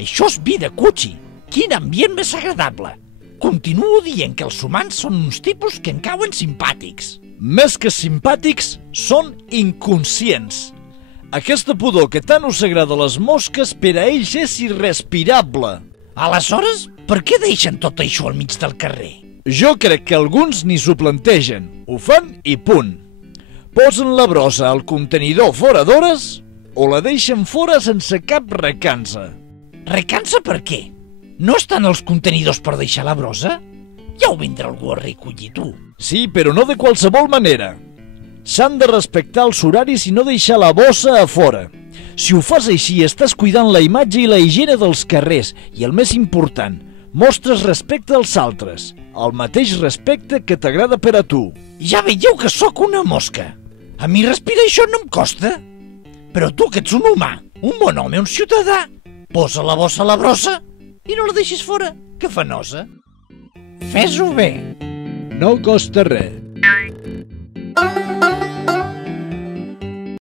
Això és vida, Cuchi. Quin ambient més agradable. Continuo dient que els humans són uns tipus que em cauen simpàtics. Més que simpàtics, són inconscients. Aquesta pudor que tant us agrada a les mosques per a ells és irrespirable. Aleshores, per què deixen tot això al mig del carrer? Jo crec que alguns ni s'ho plantegen. Ho fan i punt. Posen la brossa al contenidor fora d'hores o la deixen fora sense cap recança. Recança per què? No estan els contenidors per deixar la brossa? Ja ho vindrà algú a recollir, tu. Sí, però no de qualsevol manera. S'han de respectar els horaris i no deixar la bossa a fora. Si ho fas així, estàs cuidant la imatge i la higiene dels carrers i, el més important, mostres respecte als altres, el mateix respecte que t'agrada per a tu. Ja veieu que sóc una mosca. A mi respirar això no em costa. Però tu, que ets un humà, un bon home, un ciutadà, posa la bossa a la brossa i no la deixis fora, que fa nosa. Fes-ho bé. No costa res.